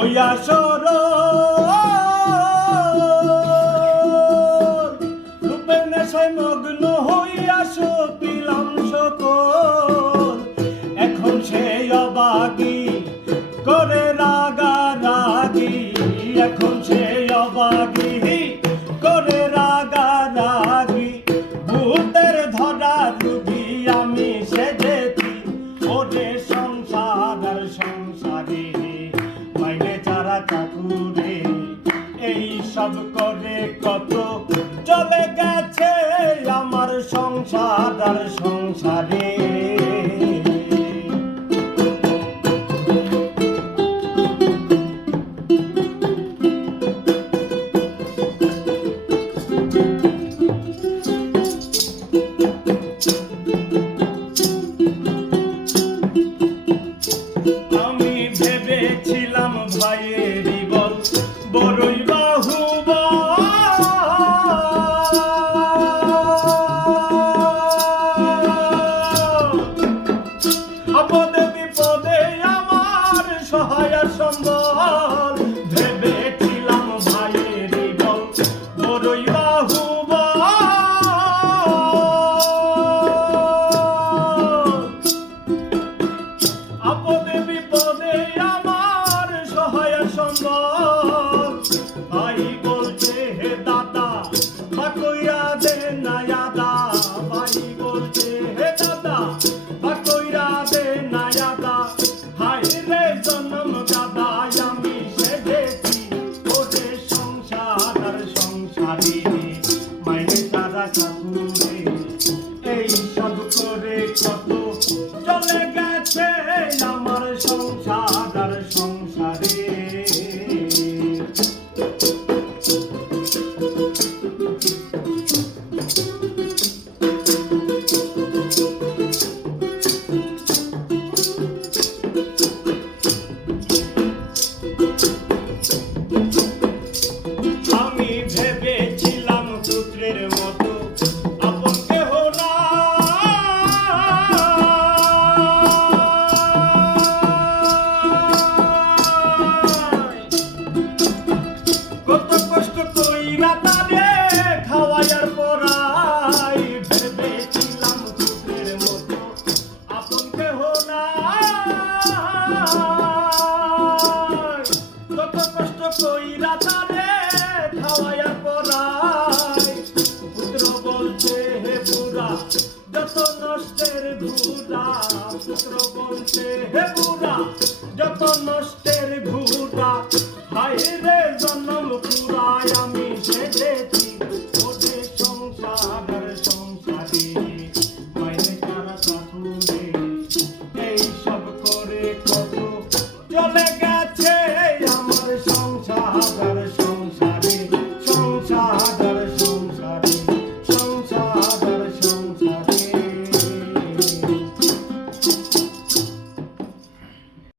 হইয়া সরল রূপের নেশায় মগ্ন হইয়া সপিলাম সকল। এখন সে অবাগী করে রাগারাগি, এখন সে অবাগী করে রাগারাগি। ভূতের ধরা রুগী আমি সেজেছি ওরে সংসার আর সংসারে মাইনে চারা চাকুরে এই সব করে কত চলে গেছে আমার সংসার আর সংসারে। আমি ভেবেছিলাম ভাইয়েরই বল বড়ই বাহুবল, আপদে বিপদে আমার সহায় সম্বল। ভেবেছিলাম ভাইয়েরই বল বড়ই বাহুবল, আপদে বিপদে আমার সহায় সম্বল। ভাই বলছে হে দাদা বা কইরা দে না আদা, ভাই বলছে হে দাদা বা কইরা দে না আদা। হায় রে জনম দাদা আমি সেজেছি ওরে সংসার আর সংসারে মাইনে তারা চাকুরে এই সব করে কত চলে গেছে আমার সংসার আর সংসারে। আমি ভেবেছিলাম পুত্রের মতো আপন কেহ না, কত কষ্ট কইরা তারে খাওয়াইয়ার পরাই। ভেবেছিলাম পুত্রের মতো আপন কেহ না, কত কষ্ট কইরা তারে খাওয়াইয়ার পরাই। পুত্র বলছে হে বুড়া যত নষ্টের ঘুরা, পুত্র বলছে হে বুড়া যত নষ্টের ঘুরা। হায় রে জন্ম পুরায় আমি সেজেছি ওরে সংসার